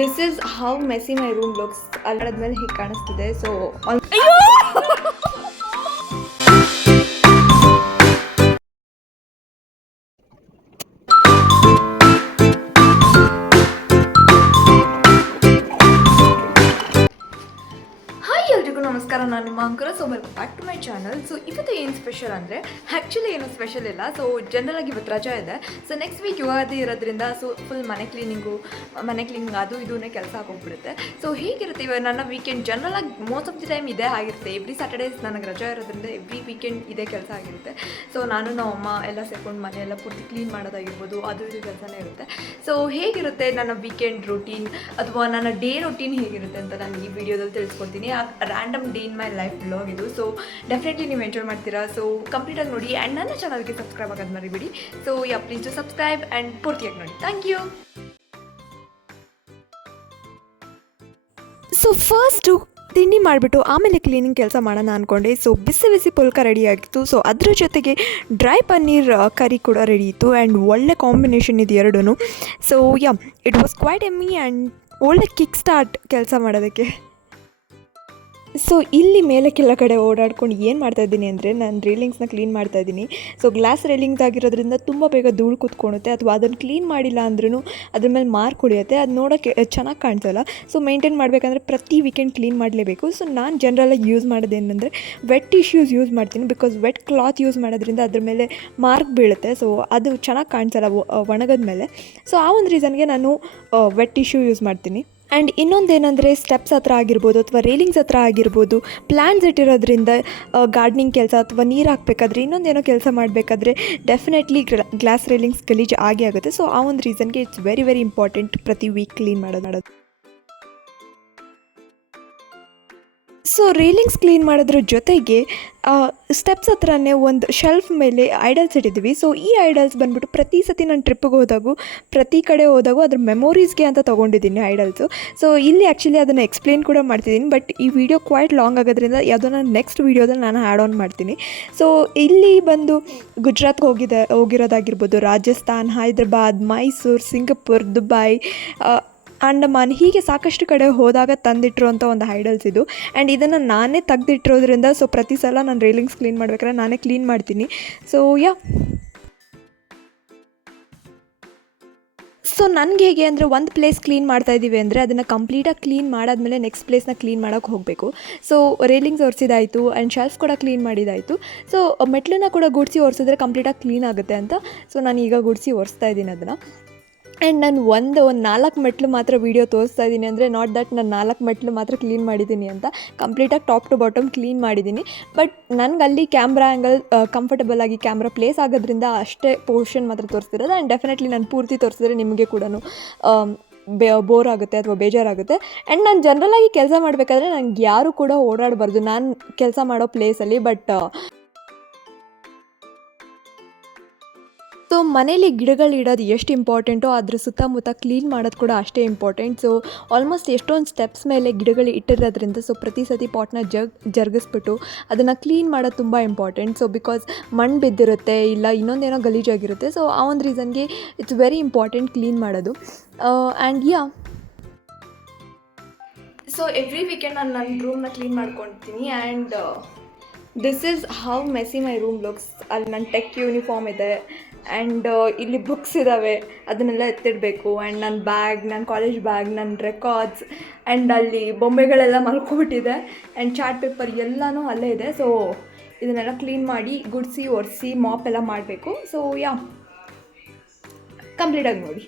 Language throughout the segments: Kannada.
This is how messy my room looks. ಅಲ್ಲಾದ್ಮೇಲೆ ಹೀಗೆ ಕಾಣಿಸ್ತಿದೆ. ಸೊ ಎಲ್ರಿಗೂ ನಮಸ್ಕಾರ, ನಾನು ನಿಮ್ಮ ಅಂಕರ. So welcome back to my channel. So ಇವತ್ತು ಏನು ಸ್ಪೆಷಲ್ ಅಂದರೆ ಆ್ಯಕ್ಚುಲಿ ಏನು ಸ್ಪೆಷಲ್ ಇಲ್ಲ. ಸೊ ಜನರಲಾಗಿ ಇವತ್ತು ರಜಾ ಇದೆ. ಸೊ ನೆಕ್ಸ್ಟ್ ವೀಕ್ ಯುಗಾದಿ ಇರೋದ್ರಿಂದ ಸೊ ಫುಲ್ ಮನೆ ಕ್ಲೀನಿಂಗ್ ಅದು ಇದನ್ನೇ ಕೆಲಸ ಆಗೋಗ್ಬಿಡುತ್ತೆ. ಸೊ ಹೇಗಿರುತ್ತೆ ಇವಾಗ ನನ್ನ ವೀಕೆಂಡ್ ಜನರಲಾಗಿ ಮೋಸ್ಟ್ ಆಫ್ ದಿ ಟೈಮ್ ಇದೇ ಆಗಿರುತ್ತೆ. ಎವ್ರಿ ಸ್ಯಾಟರ್ಡೇಸ್ ನನಗೆ ರಜಾ ಇರೋದ್ರಿಂದ ಎವ್ರಿ ವೀಕೆಂಡ್ ಇದೇ ಕೆಲಸ ಆಗಿರುತ್ತೆ. ಸೊ ನಾನು ನಮ್ಮ ಅಮ್ಮ ಎಲ್ಲ ಸೇರ್ಕೊಂಡು ಮನೆಯೆಲ್ಲ ಪೂರ್ತಿ ಕ್ಲೀನ್ ಮಾಡೋದಾಗಿರ್ಬೋದು, ಅದು ಇದು ಕೆಲಸನೇ ಇರುತ್ತೆ. ಸೊ ಹೇಗಿರುತ್ತೆ ನನ್ನ ವೀಕೆಂಡ್ ರೂಟೀನ್ ಅಥವಾ ನನ್ನ ಡೇ ರೂಟೀನ್ ಹೇಗಿರುತ್ತೆ ಅಂತ ನಾನು ಈ ವಿಡಿಯೋದಲ್ಲಿ ತಿಳಿಸ್ಕೊಡ್ತೀನಿ. Random day in my life blog ಇದು. ಸೊ ಡೆಫಿನೆಟ್ಲಿ ನೀವು ಎಂಜಾಯ್ ಮಾಡ್ತೀರಾ. ಸೊ ಕಂಪ್ಲೀಟಾಗಿ ನೋಡಿ ಆ್ಯಂಡ್ ನನ್ನ ಚಾನಲ್ಗೆ ಸಬ್ಸ್ಕ್ರೈಬ್ ಆಗೋದು ಮರಿಬೇಡಿ. So please to subscribe and ಪೂರ್ತಿಯಾಗಿ ನೋಡಿ. Thank you. ಸೊ ಫಸ್ಟು ತಿಂಡಿ ಮಾಡಿಬಿಟ್ಟು ಆಮೇಲೆ ಕ್ಲೀನಿಂಗ್ ಕೆಲಸ ಮಾಡೋಣ ಅಂದ್ಕೊಂಡೆ. ಸೊ ಬಿಸಿ ಬಿಸಿ ಪುಲ್ಕ ರೆಡಿ ಆಗಿತ್ತು. ಸೊ ಅದ್ರ ಜೊತೆಗೆ ಡ್ರೈ ಪನ್ನೀರ್ ಕರಿ ಕೂಡ ರೆಡಿ ಇತ್ತು ಆ್ಯಂಡ್ ಒಳ್ಳೆ ಕಾಂಬಿನೇಷನ್ ಇದು ಎರಡೂ. ಸೊ ಇಟ್ ವಾಸ್ ಕ್ವೈಟ್ ಎಮ್ಮಿ ಆ್ಯಂಡ್ ಒಳ್ಳೆ ಕಿಕ್ ಸ್ಟಾರ್ಟ್ ಕೆಲಸ ಮಾಡೋದಕ್ಕೆ. ಸೊ ಇಲ್ಲಿ ಮೇಲೆ ಕೆಲ ಕಡೆ ಓಡಾಡ್ಕೊಂಡು ಏನು ಮಾಡ್ತಾಯಿದ್ದೀನಿ ಅಂದರೆ ನಾನು ರೇಲಿಂಗ್ಸ್ನ ಕ್ಲೀನ್ ಮಾಡ್ತಾಯಿದ್ದೀನಿ. ಸೊ ಗ್ಲಾಸ್ ರೇಲಿಂಗ್ಸ್ ಆಗಿರೋದ್ರಿಂದ ತುಂಬ ಬೇಗ ಧೂಳು ಕೂತ್ಕೊಳುತ್ತೆ, ಅಥವಾ ಅದನ್ನು ಕ್ಲೀನ್ ಮಾಡಿಲ್ಲ ಅಂದ್ರೂ ಅದ್ರ ಮೇಲೆ ಮಾರ್ಕ್ ಹೊಡೆಯುತ್ತೆ. ಅದು ನೋಡೋಕ್ಕೆ ಚೆನ್ನಾಗಿ ಕಾಣಿಸಲ್ಲ. ಸೊ ಮೇಂಟೈನ್ ಮಾಡಬೇಕಂದ್ರೆ ಪ್ರತಿ ವೀಕೆಂಡ್ ಕ್ಲೀನ್ ಮಾಡಲೇಬೇಕು. ಸೊ ನಾನು ಜನರಲಾಗಿ ಯೂಸ್ ಮಾಡೋದೇನೆಂದರೆ ವೆಟ್ ಟಿಶ್ಯೂಸ್ ಯೂಸ್ ಮಾಡ್ತೀನಿ. ಬಿಕಾಸ್ ವೆಟ್ ಕ್ಲಾತ್ ಯೂಸ್ ಮಾಡೋದ್ರಿಂದ ಅದ್ರ ಮೇಲೆ ಮಾರ್ಕ್ ಬೀಳುತ್ತೆ. ಸೊ ಅದು ಚೆನ್ನಾಗಿ ಕಾಣಿಸಲ್ಲ ಒಣಗದ ಮೇಲೆ. ಸೊ ಆ ಒಂದು ರೀಸನ್ಗೆ ನಾನು ವೆಟ್ ಟಿಶ್ಯೂ ಯೂಸ್ ಮಾಡ್ತೀನಿ. ಆ್ಯಂಡ್ ಇನ್ನೊಂದೇನೆಂದರೆ ಸ್ಟೆಪ್ಸ್ ಹತ್ರ ಆಗಿರ್ಬೋದು ಅಥವಾ ರೇಲಿಂಗ್ಸ್ ಹತ್ರ ಆಗಿರ್ಬೋದು ಪ್ಲ್ಯಾಂಟ್ಸ್ ಇಟ್ಟಿರೋದ್ರಿಂದ ಗಾರ್ಡ್ನಿಂಗ್ ಕೆಲಸ ಅಥವಾ ನೀರು ಹಾಕಬೇಕಾದ್ರೆ ಇನ್ನೊಂದೇನೋ ಕೆಲಸ ಮಾಡಬೇಕಾದ್ರೆ ಡೆಫಿನೆಟ್ಲಿ ಗ್ಲಾಸ್ ರೇಲಿಂಗ್ಸ್ ಗಲೀಜು ಆಗೇ ಆಗುತ್ತೆ. ಸೊ ಆ ಒಂದು ರೀಸನ್ಗೆ ಇಟ್ಸ್ ವೆರಿ ವೆರಿ ಇಂಪಾರ್ಟೆಂಟ್ ಪ್ರತಿ ವೀಕ್ ಕ್ಲೀನ್ ಮಾಡೋದು. ಸೊ ರೇಲಿಂಗ್ಸ್ ಕ್ಲೀನ್ ಮಾಡೋದ್ರ ಜೊತೆಗೆ ಸ್ಟೆಪ್ಸ್ ಹತ್ರನೇ ಒಂದು ಶೆಲ್ಫ್ ಮೇಲೆ ಐಡಲ್ಸ್ ಇಟ್ಟಿದ್ದೀವಿ. ಸೊ ಈ ಐಡಲ್ಸ್ ಬಂದುಬಿಟ್ಟು ಪ್ರತಿ ಸತಿ ನಾನು ಟ್ರಿಪ್ಪಿಗೆ ಹೋದಾಗೂ ಪ್ರತಿ ಕಡೆ ಹೋದಾಗೂ ಅದ್ರ ಮೆಮೊರೀಸ್ಗೆ ಅಂತ ತೊಗೊಂಡಿದ್ದೀನಿ ಐಡಲ್ಸು. ಸೊ ಇಲ್ಲಿ ಆ್ಯಕ್ಚುಲಿ ಅದನ್ನು ಎಕ್ಸ್ಪ್ಲೇನ್ ಕೂಡ ಮಾಡ್ತಿದ್ದೀನಿ, ಬಟ್ ಈ ವಿಡಿಯೋ ಕ್ವೈಟ್ ಲಾಂಗ್ ಆಗೋದ್ರಿಂದ ಯಾವುದೋ ನಾನು ನೆಕ್ಸ್ಟ್ ವೀಡಿಯೋದಲ್ಲಿ ನಾನು ಆ್ಯಡ್ ಆನ್ ಮಾಡ್ತೀನಿ. ಸೊ ಇಲ್ಲಿ ಬಂದು ಗುಜರಾತ್ಗೆ ಹೋಗಿರೋದಾಗಿರ್ಬೋದು, ರಾಜಸ್ಥಾನ್, ಹೈದ್ರಾಬಾದ್, ಮೈಸೂರು, ಸಿಂಗಪುರ್, ದುಬೈ, ಅಂಡಮಾನ್, ಹೀಗೆ ಸಾಕಷ್ಟು ಕಡೆ ಹೋದಾಗ ತಂದಿಟ್ಟಿರುವಂಥ ಒಂದು ಐಡಲ್ಸ್ ಇದು. ಆ್ಯಂಡ್ ಇದನ್ನು ನಾನೇ ತೆಗೆದಿಟ್ಟಿರೋದ್ರಿಂದ ಸೊ ಪ್ರತಿ ಸಲ ನಾನು ರೇಲಿಂಗ್ಸ್ ಕ್ಲೀನ್ ಮಾಡ್ಬೇಕಾದ್ರೆ ನಾನೇ ಕ್ಲೀನ್ ಮಾಡ್ತೀನಿ. ಸೊ ನನಗೆ ಹೇಗೆ ಅಂದರೆ ಒಂದು ಪ್ಲೇಸ್ ಕ್ಲೀನ್ ಮಾಡ್ತಾಯಿದ್ದೀವಿ ಅಂದರೆ ಅದನ್ನು ಕಂಪ್ಲೀಟಾಗಿ ಕ್ಲೀನ್ ಮಾಡಾದಮೇಲೆ ನೆಕ್ಸ್ಟ್ ಪ್ಲೇಸ್ನ ಕ್ಲೀನ್ ಮಾಡೋಕ್ಕೆ ಹೋಗಬೇಕು. ಸೊ ರೇಲಿಂಗ್ಸ್ ಒರೆಸಿದಾಯಿತು ಆ್ಯಂಡ್ ಶೆಲ್ಫ್ ಕೂಡ ಕ್ಲೀನ್ ಮಾಡಿದಾಯಿತು. ಸೊ ಮೆಟ್ಲನ್ನ ಕೂಡ ಗುಡಿಸಿ ಒರೆಸಿದ್ರೆ ಕಂಪ್ಲೀಟಾಗಿ ಕ್ಲೀನ್ ಆಗುತ್ತೆ ಅಂತ ಸೊ ನಾನು ಈಗ ಗುಡಿಸಿ ಒರೆಸ್ತಾ ಇದ್ದೀನಿ ಅದನ್ನು. ಆ್ಯಂಡ್ ನಾನು ಒಂದು 4 ಮೆಟ್ಲು ಮಾತ್ರ ವೀಡಿಯೋ ತೋರಿಸ್ತಾ ಇದ್ದೀನಿ. ಅಂದರೆ ನಾಟ್ ದಟ್ ನಾನು 4 ಮೆಟ್ಲು ಮಾತ್ರ ಕ್ಲೀನ್ ಮಾಡಿದ್ದೀನಿ ಅಂತ, ಕಂಪ್ಲೀಟಾಗಿ ಟಾಪ್ ಟು ಬಾಟಮ್ ಕ್ಲೀನ್ ಮಾಡಿದ್ದೀನಿ. ಬಟ್ ನನಗೆ ಅಲ್ಲಿ ಕ್ಯಾಮ್ರಾ ಆ್ಯಂಗಲ್ ಕಂಫರ್ಟಬಲ್ ಆಗಿ ಕ್ಯಾಮ್ರಾ ಪ್ಲೇಸ್ ಆಗೋದ್ರಿಂದ ಅಷ್ಟೇ ಪೋರ್ಷನ್ ಮಾತ್ರ ತೋರಿಸ್ತಿರೋದು. ಆ್ಯಂಡ್ ಡೆಫಿನೆಟ್ಲಿ ನಾನು ಪೂರ್ತಿ ತೋರಿಸಿದ್ರೆ ನಿಮಗೆ ಕೂಡ ಬೋರ್ ಆಗುತ್ತೆ ಅಥವಾ ಬೇಜಾರಾಗುತ್ತೆ. ಆ್ಯಂಡ್ ನಾನು ಜನರಲಾಗಿ ಕೆಲಸ ಮಾಡಬೇಕಾದ್ರೆ ನನಗೆ ಯಾರೂ ಕೂಡ ಓಡಾಡಬಾರ್ದು ನಾನು ಕೆಲಸ ಮಾಡೋ ಪ್ಲೇಸಲ್ಲಿ. ಬಟ್ ಸೊ ಮನೇಲಿ ಗಿಡಗಳು ಇಡೋದು ಎಷ್ಟು ಇಂಪಾರ್ಟೆಂಟೋ ಅದ್ರ ಸುತ್ತಮುತ್ತ ಕ್ಲೀನ್ ಮಾಡೋದು ಕೂಡ ಅಷ್ಟೇ ಇಂಪಾರ್ಟೆಂಟ್. ಸೊ ಆಲ್ಮೋಸ್ಟ್ ಎಷ್ಟೊಂದು ಸ್ಟೆಪ್ಸ್ ಮೇಲೆ ಗಿಡಗಳು ಇಟ್ಟಿರೋದ್ರಿಂದ ಸೊ ಪ್ರತಿ ಸತಿ ಪಾಟ್ನ ಜರುಗಿಸ್ಬಿಟ್ಟು ಅದನ್ನು ಕ್ಲೀನ್ ಮಾಡೋದು ತುಂಬ ಇಂಪಾರ್ಟೆಂಟ್. ಸೊ ಬಿಕಾಸ್ ಮಣ್ಣು ಬಿದ್ದಿರುತ್ತೆ, ಇಲ್ಲ ಇನ್ನೊಂದೇನೋ ಗಲೀಜಾಗಿರುತ್ತೆ. ಸೊ ಆ ಒಂದು ರೀಸನ್ಗೆ ಇಟ್ಸ್ ವೆರಿ ಇಂಪಾರ್ಟೆಂಟ್ ಕ್ಲೀನ್ ಮಾಡೋದು. ಆ್ಯಂಡ್ ಸೊ ಎವ್ರಿ ವೀಕೆಂಡ್ ನಾನು ನನ್ನ ರೂಮ್ನ ಕ್ಲೀನ್ ಮಾಡ್ಕೊತೀನಿ. And this is how messy my room looks. ಅಲ್ಲಿ ನನ್ನ ಟೆಕ್ ಯೂನಿಫಾರ್ಮ್ ಇದೆ ಆ್ಯಂಡ್ ಇಲ್ಲಿ ಬುಕ್ಸ್ ಇದ್ದಾವೆ, ಅದನ್ನೆಲ್ಲ ಎತ್ತಿಡಬೇಕು. ಆ್ಯಂಡ್ ನನ್ನ ಬ್ಯಾಗ್, ನನ್ನ ಕಾಲೇಜ್ ಬ್ಯಾಗ್, ನನ್ನ ರೆಕಾರ್ಡ್ಸ್, ಆ್ಯಂಡ್ ಅಲ್ಲಿ ಬೊಂಬೆಗಳೆಲ್ಲ ಮಲ್ಕೊಬಿಟ್ಟಿದೆ ಆ್ಯಂಡ್ ಚಾರ್ಟ್ ಪೇಪರ್ ಎಲ್ಲನೂ ಅಲ್ಲೇ ಇದೆ. ಸೊ ಇದನ್ನೆಲ್ಲ ಕ್ಲೀನ್ ಮಾಡಿ ಗುಡಿಸಿ ಒರೆಸಿ ಮಾಪ್ ಎಲ್ಲ ಮಾಡಬೇಕು. ಸೊ ಕಂಪ್ಲೀಟಾಗಿ ನೋಡಿ.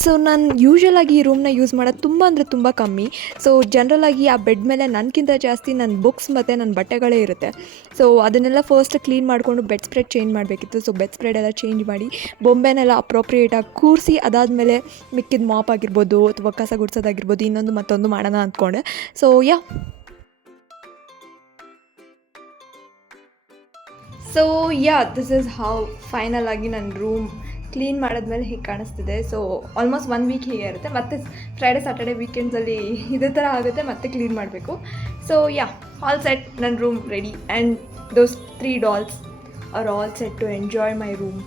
ಸೊ ನಾನು ಯೂಶ್ವಲಾಗಿ ಈ ರೂಮ್ನ ಯೂಸ್ ಮಾಡೋದು ತುಂಬ ಅಂದರೆ ತುಂಬ ಕಮ್ಮಿ. ಸೊ ಜನರಲಾಗಿ ಆ ಬೆಡ್ ಮೇಲೆ ನನಗಿಂತ ಜಾಸ್ತಿ ನನ್ನ ಬುಕ್ಸ್ ಮತ್ತು ನನ್ನ ಬಟ್ಟೆಗಳೇ ಇರುತ್ತೆ. ಸೊ ಅದನ್ನೆಲ್ಲ ಫಸ್ಟ್ ಕ್ಲೀನ್ ಮಾಡಿಕೊಂಡು ಬೆಡ್ ಸ್ಪ್ರೆಡ್ ಚೇಂಜ್ ಮಾಡಬೇಕಿತ್ತು. ಸೊ ಬೆಡ್ ಸ್ಪ್ರೆಡ್ ಎಲ್ಲ ಚೇಂಜ್ ಮಾಡಿ ಬೊಂಬೆನೆಲ್ಲ ಅಪ್ರೋಪ್ರಿಯೇಟಾಗಿ ಕೂರಿಸಿ ಅದಾದಮೇಲೆ ಮಿಕ್ಕಿದ ಮಾಪ್ ಆಗಿರ್ಬೋದು ಅಥವಾ ಕಸ ಗುಡಿಸೋದಾಗಿರ್ಬೋದು ಇನ್ನೊಂದು ಮತ್ತೊಂದು ಮಾಡೋಣ ಅಂದ್ಕೊಂಡೆ. So this is how final ಆಗಿ ನನ್ನ ರೂಮ್ ಕ್ಲೀನ್ ಮಾಡಿದ್ಮೇಲೆ ಹೀಗೆ ಕಾಣಿಸ್ತಿದೆ. ಸೊ ಆಲ್ಮೋಸ್ಟ್ 1 ವೀಕ್ ಹೀಗೆ ಇರುತ್ತೆ. ಮತ್ತು ಫ್ರೈಡೇ ಸ್ಯಾಟರ್ಡೇ ವೀಕೆಂಡ್ಸಲ್ಲಿ ಇದೇ ಥರ ಆಗುತ್ತೆ, ಮತ್ತೆ ಕ್ಲೀನ್ ಮಾಡಬೇಕು. ಸೊ ಆಲ್ ಸೆಟ್, ನನ್ನ room ready. And those 3 dolls are all set to enjoy my room.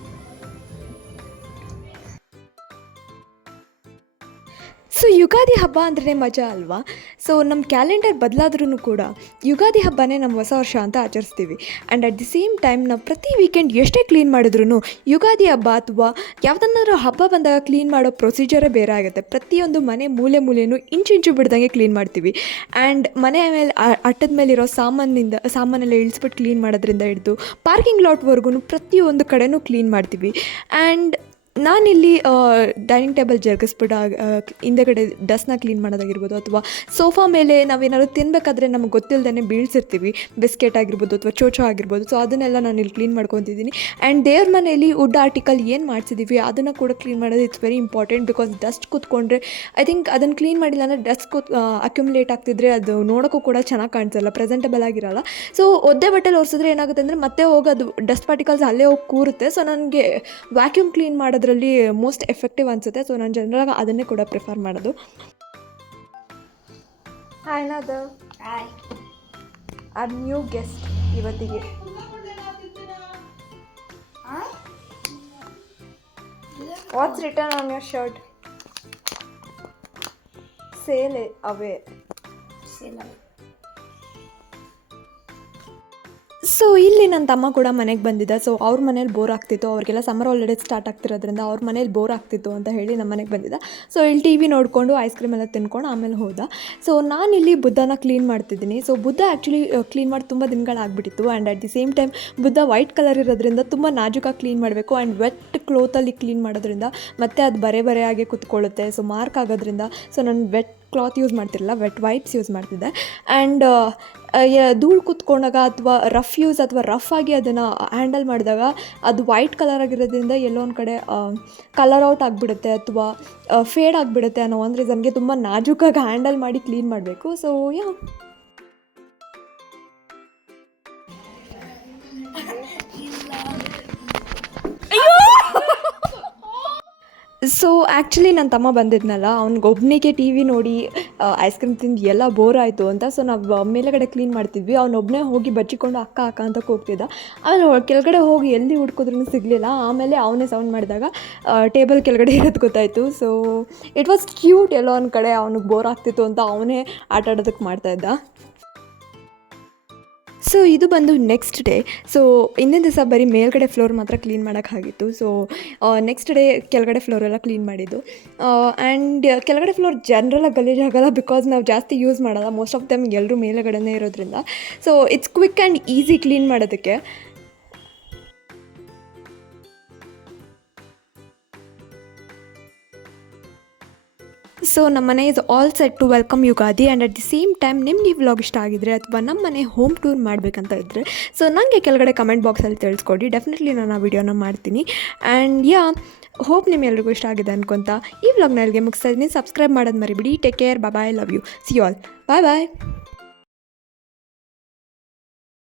So Yugadi ಹಬ್ಬ ಅಂದ್ರೆ ಮಜಾ ಅಲ್ವಾ. ಸೊ ನಮ್ಮ ಕ್ಯಾಲೆಂಡರ್ ಬದಲಾದ್ರೂ ಕೂಡ ಯುಗಾದಿ ಹಬ್ಬನೇ ನಮ್ಮ ಹೊಸ ವರ್ಷ ಅಂತ ಆಚರಿಸ್ತೀವಿ. And at the same time ನಾವು ಪ್ರತಿ ವೀಕೆಂಡ್ ಎಷ್ಟೇ ಕ್ಲೀನ್ ಮಾಡಿದ್ರೂ ಯುಗಾದಿ ಹಬ್ಬ ಅಥವಾ ಯಾವುದನ್ನಾದ್ರೂ ಹಬ್ಬ ಬಂದಾಗ ಕ್ಲೀನ್ ಮಾಡೋ ಪ್ರೊಸೀಜರೇ ಬೇರೆ ಆಗುತ್ತೆ. ಪ್ರತಿಯೊಂದು ಮನೆ ಮೂಲೆನೂ ಇಂಚು ಬಿಡ್ದಂಗೆ ಕ್ಲೀನ್ ಮಾಡ್ತೀವಿ. ಆ್ಯಂಡ್ ಮನೆ ಮೇಲೆ ಅಟ್ಟದ ಮೇಲಿರೋ ಸಾಮಾನೆಲ್ಲ ಇಳಿಸ್ಬಿಟ್ಟು ಕ್ಲೀನ್ ಮಾಡೋದ್ರಿಂದ ಹಿಡಿದು ಪಾರ್ಕಿಂಗ್ ಲಾಟ್ವರೆಗೂ ಪ್ರತಿಯೊಂದು ಕಡೆನೂ ಕ್ಲೀನ್ ಮಾಡ್ತೀವಿ. ಆ್ಯಂಡ್ ನಾನಿಲ್ಲಿ ಡೈನಿಂಗ್ ಟೇಬಲ್ ಜರುಗಿಸ್ಬಿಟ್ಟು ಹಿಂದೆಗಡೆ ಡಸ್ಟ್ನ ಕ್ಲೀನ್ ಮಾಡೋದಾಗಿರ್ಬೋದು, ಅಥವಾ ಸೋಫಾ ಮೇಲೆ ನಾವೇನಾದ್ರು ತಿನ್ನಬೇಕಾದ್ರೆ ನಮಗೆ ಗೊತ್ತಿಲ್ಲದೇ ಬೀಳ್ಸಿರ್ತೀವಿ, ಬಿಸ್ಕೆಟ್ ಆಗಿರ್ಬೋದು ಅಥವಾ ಚೋಚೋ ಆಗಿರ್ಬೋದು. ಸೊ ಅದನ್ನೆಲ್ಲ ನಾನು ಇಲ್ಲಿ ಕ್ಲೀನ್ ಮಾಡ್ಕೊತಿದ್ದೀನಿ. ಆ್ಯಂಡ್ ದೇವ್ರ ಮನೆಯಲ್ಲಿ ವುಡ್ ಆರ್ಟಿಕಲ್ ಏನು ಮಾಡಿಸಿದ್ದೀವಿ ಅದನ್ನು ಕೂಡ ಕ್ಲೀನ್ ಮಾಡೋದು it's very important. Because dust ಕೂತ್ಕೊಂಡ್ರೆ ಐ ಥಿಂಕ್ ಅದನ್ನು ಕ್ಲೀನ್ ಮಾಡಿಲ್ಲ ಅಂದರೆ ಡಸ್ಟ್ ಅಕ್ಯುಮುಲೇಟ್ ಆಗ್ತಿದ್ರೆ ಅದು ನೋಡೋಕ್ಕೂ ಕೂಡ ಚೆನ್ನಾಗಿ ಕಾಣಿಸಲ್ಲ, ಪ್ರೆಸೆಂಟಬಲ್ ಆಗಿರಲ್ಲ. ಸೊ ಒದ್ದೆ ಬಟ್ಟೆಲಿ ಒರೆಸಿದ್ರೆ ಏನಾಗುತ್ತೆ ಅಂದರೆ ಮತ್ತೆ ಹೋಗಿ ಅದು ಡಸ್ಟ್ ಪಾರ್ಟಿಕಲ್ಸ್ ಅಲ್ಲೇ ಹೋಗಿ ಕೂರುತ್ತೆ. ಸೊ ನನಗೆ ವ್ಯಾಕ್ಯೂಮ್ ಕ್ಲೀನ್ ಮಾಡೋದ್ರಲ್ಲಿ ಮೋಸ್ಟ್ ಎಫೆಕ್ಟಿವ್ ಅನಿಸುತ್ತೆ. ಸೊ ನಾನು ಜನರಲಾಗಿ ಅದನ್ನೇ ಕೂಡ ಪ್ರಿಫರ್ ಮಾಡೋದು. ಹಾಯ್ ನಾದರ್, ಆರ್ ನ್ಯೂ ಗೆಸ್ಟ್ ಇವತ್ತಿಗೆ. What's written on your shirt? Sail away. So ಇಲ್ಲಿ ನನ್ನ ತಮ್ಮ ಕೂಡ ಮನೆಗೆ ಬಂದಿದ್ದ. ಸೊ ಅವ್ರ ಮನೇಲಿ ಬೋರ್ ಆಗ್ತಿತ್ತು, ಅವ್ರಿಗೆಲ್ಲ ಸಮ್ಮರ್ ಹಾಲಿಡೇಸ್ ಸ್ಟಾರ್ಟ್ ಆಗ್ತಿರೋದ್ರಿಂದ ಅವ್ರ ಮನೇಲಿ ಬೋರ್ ಆಗ್ತಿತ್ತು ಅಂತ ಹೇಳಿ ನಮ್ಮ ಮನೆಗೆ ಬಂದಿದ್ದ. ಸೊ ಇಲ್ಲಿ ಟಿ ವಿ ನೋಡಿಕೊಂಡು ಐಸ್ ಕ್ರೀಮ್ ಎಲ್ಲ ತಿನ್ಕೊಂಡು ಆಮೇಲೆ ಹೋದ. ಸೊ ನಾನಿಲ್ಲಿ ಬುದ್ಧನ ಕ್ಲೀನ್ ಮಾಡ್ತಿದ್ದೀನಿ. ಸೊ ಬುದ್ಧ ಆ್ಯಕ್ಚುಲಿ ಕ್ಲೀನ್ ಮಾಡಿ ತುಂಬ ದಿನಗಳಾಗ್ಬಿಟ್ಟಿತ್ತು. And at the same time Buddha white colour ಇರೋದ್ರಿಂದ ತುಂಬ ನಾಜೂಕಾಗಿ ಕ್ಲೀನ್ ಮಾಡಬೇಕು. ಆ್ಯಂಡ್ ವೆಟ್ ಕ್ಲೋತಲ್ಲಿ ಕ್ಲೀನ್ ಮಾಡೋದ್ರಿಂದ ಮತ್ತೆ ಅದು ಬರೆ ಕುತ್ಕೊಳ್ಳುತ್ತೆ. ಸೊ ಮಾರ್ಕ್ ಆಗೋದ್ರಿಂದ ಸೊ ನಾನು ವೆಟ್ ಕ್ಲಾತ್ ಯೂಸ್ ಮಾಡ್ತಿರಲಿಲ್ಲ, ವೆಟ್ ವೈಪ್ಸ್ ಯೂಸ್ ಮಾಡ್ತಿದ್ದೆ. ಆ್ಯಂಡ್ ಧೂಳು ಕುತ್ಕೊಂಡಾಗ ಅಥವಾ ರಫ್ ಆಗಿ ಅದನ್ನು ಹ್ಯಾಂಡಲ್ ಮಾಡಿದಾಗ ಅದು ವೈಟ್ ಕಲರ್ ಆಗಿರೋದ್ರಿಂದ ಎಲ್ಲೋ ಒಂದು ಕಡೆ ಕಲರ್ ಔಟ್ ಆಗಿಬಿಡುತ್ತೆ ಅಥವಾ ಫೇಡ್ ಆಗಿಬಿಡುತ್ತೆ ಅನ್ನೋ ಒಂದು ರೀಸನ್ಗೆ ತುಂಬ ನಾಜೂಕಾಗಿ ಹ್ಯಾಂಡಲ್ ಮಾಡಿ ಕ್ಲೀನ್ ಮಾಡಬೇಕು. ಸೊ ಸೊ ಆ್ಯಕ್ಚುಲಿ ನನ್ನ ತಮ್ಮ ಬಂದಿದ್ನಲ್ಲ, ಅವ್ನಿಗೊಬ್ಬನಿಗೆ ಟಿ ವಿ ನೋಡಿ ಐಸ್ ಕ್ರೀಮ್ ತಿಂದು ಎಲ್ಲ ಬೋರ್ ಆಯಿತು ಅಂತ. ಸೊ ನಾವು ಮೇಲೆಗಡೆ ಕ್ಲೀನ್ ಮಾಡ್ತಿದ್ವಿ. ಅವನೊಬ್ಬನೇ ಹೋಗಿ ಬಚ್ಚಿಕೊಂಡು ಅಕ್ಕ ಅಂತ ಕೂಗ್ತಿದ್ದ. ಆಮೇಲೆ ಕೆಳಗಡೆ ಹೋಗಿ ಎಲ್ಲಿ ಹುಡ್ಕಿದ್ರೂ ಸಿಗಲಿಲ್ಲ. ಆಮೇಲೆ ಅವನೇ ಸೌಂಡ್ ಮಾಡಿದಾಗ ಟೇಬಲ್ ಕೆಳಗಡೆ ಇರೋದು ಗೊತ್ತಾಯಿತು. So it was cute. ಎಲ್ಲೋ ಒಂದು ಕಡೆ ಅವ್ನಿಗೆ ಬೋರ್ ಆಗ್ತಿತ್ತು ಅಂತ ಅವನೇ ಆಟ ಆಡೋದಕ್ಕೆ ಮಾಡ್ತಾಯಿದ್ದ. ಸೊ ಇದು ಬಂದು ನೆಕ್ಸ್ಟ್ ಡೇ. ಸೊ ಹಿಂದಿನ ದಿವಸ ಬರೀ ಮೇಲ್ಗಡೆ ಫ್ಲೋರ್ ಮಾತ್ರ ಕ್ಲೀನ್ ಮಾಡೋಕ್ಕಾಗಿತ್ತು. ಸೊ ನೆಕ್ಸ್ಟ್ ಡೇ ಕೆಳಗಡೆ ಫ್ಲೋರೆಲ್ಲ ಕ್ಲೀನ್ ಮಾಡಿದ್ದು. ಆ್ಯಂಡ್ ಕೆಳಗಡೆ ಫ್ಲೋರ್ ಜನರಲಾಗಿ ಗಲೀಜಾಗಲ್ಲ, ಬಿಕಾಸ್ ನಾವು ಜಾಸ್ತಿ ಯೂಸ್ ಮಾಡಲ್ಲ. ಮೋಸ್ಟ್ ಆಫ್ ದಮ್ ಎಲ್ಲರೂ ಮೇಲ್ಗಡೆನೇ ಇರೋದ್ರಿಂದ so it's quick and easy clean ಮಾಡೋದಕ್ಕೆ. ಸೊ ನಮ್ಮ ಮನೆ is all set to welcome Yugadi. And at the same time ನಿಮ್ಗೆ ಈ ವ್ಲಾಗ್ ಇಷ್ಟ ಆಗಿದ್ರೆ ಅಥವಾ ನಮ್ಮ ಮನೆ ಹೋಮ್ ಟೂರ್ ಮಾಡಬೇಕಂತ ಇದ್ದರೆ ಸೊ ನನಗೆ ಕೆಳಗಡೆ ಕಮೆಂಟ್ ಬಾಕ್ಸಲ್ಲಿ ತಿಳಿಸ್ಕೊಡಿ. ಡೆಫಿನೆಟ್ಲಿ ನಾನು ಆ ವಿಡಿಯೋನ ಮಾಡ್ತೀನಿ. ಆ್ಯಂಡ್ ಹೋಪ್ ನಿಮ್ಮೆಲ್ರಿಗೂ ಇಷ್ಟ ಆಗಿದೆ ಅನ್ಕೊತಾ ಈ ವ್ಲಾಗ್ನ ಅಲ್ಲಿಗೆ ಮುಗಿಸ್ತಾ ಇದ್ದೀನಿ. ಸಬ್ಸ್ಕ್ರೈಬ್ ಮಾಡೋದು ಮರಿಬಿಡಿ. Take care, bye, love you, see you all, bye.